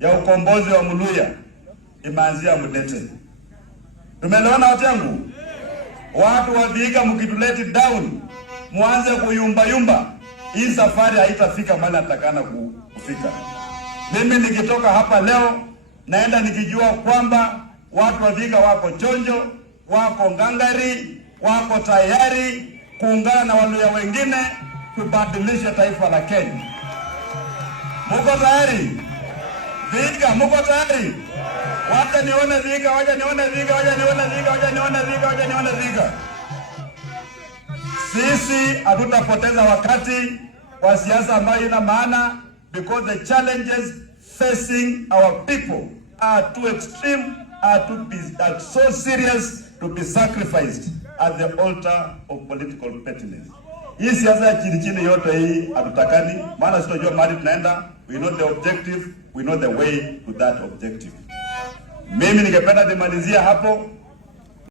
ya ukombozi wa Muluya imeanzia Mudete. Tumeelewana watu yangu? Watu wa Vihiga mkituleti down, muanze kuyumba yumba, hii safari haitafika mahali natakana kufika. Mimi nikitoka hapa leo naenda nikijua kwamba watu wa Vihiga wako chonjo, wako ngangari, wako tayari kuungana na Waluya wengine kubadilisha taifa la Kenya. Muko tayari? Vihiga muko tayari? Wacha nione Vihiga, wacha nione Vihiga, wacha nione Vihiga, wacha nione Vihiga, wacha nione Vihiga. Sisi hatutapoteza wakati kwa siasa ambayo ina maana, because the challenges facing our people are too extreme, are so serious to be sacrificed at the altar of political pettiness. Hii siasa ya chini yote hii hatutakani, maana sitojua mahali tunaenda. We know the objective, we know the way to that objective. Mimi ningependa nimalizia hapo.